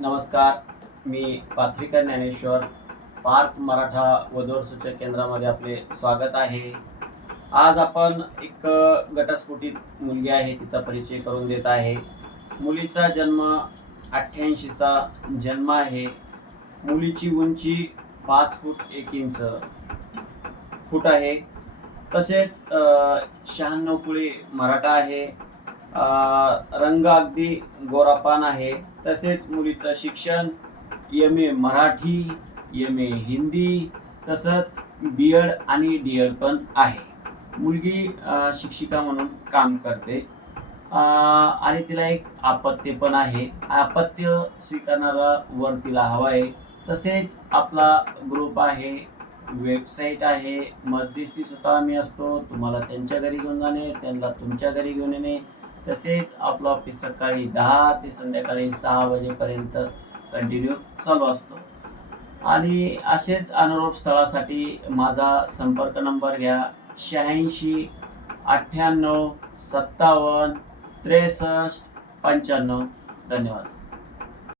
नमस्कार मी पाथरीकर ज्ञानेश्वर पार्थ मराठा वधूवर सूचक केंद्रामध्ये आपले स्वागत आहे. आज आपण एक घटस्फोटित मुलगी आहे तिचा परिचय करून देत आहे. मुलीचा जन्म अठ्ठ्याऐंशीचा जन्म आहे. मुलीची उंची पाच फूट एक इंच फूट आहे. तसेच शहाण्णव कुळी मराठा आहे. रंग अगदी गोरापान आहे. तसेच मुलीचं शिक्षण M A Marathi M A Hindi तसंच बी एड आणि डी एड पण आहे. मुलगी शिक्षिका म्हणून काम करते. आणि तिला एक आपत्य पण आहे. आपत्य स्वीकारणारा वर तिला हवा आहे. तसेच आपला ग्रुप आहे वेबसाईट आहे. मध्यस्थी स्वतः आम्ही असतो. तुम्हाला त्यांच्या घरी घेऊन जाणे त्यांना तुमच्या घरी घेऊन येणे. तसेच आपलं ऑफिस सकाळी दहा ते संध्याकाळी सहा वाजेपर्यंत कंटिन्यू चालू असतो. आणि असेच अनुरूप स्थळासाठी माझा संपर्क नंबर घ्या. शहाऐंशी अठ्ठ्याण्णव सत्तावन्न त्रेसष्ट पंच्याण्णव. धन्यवाद.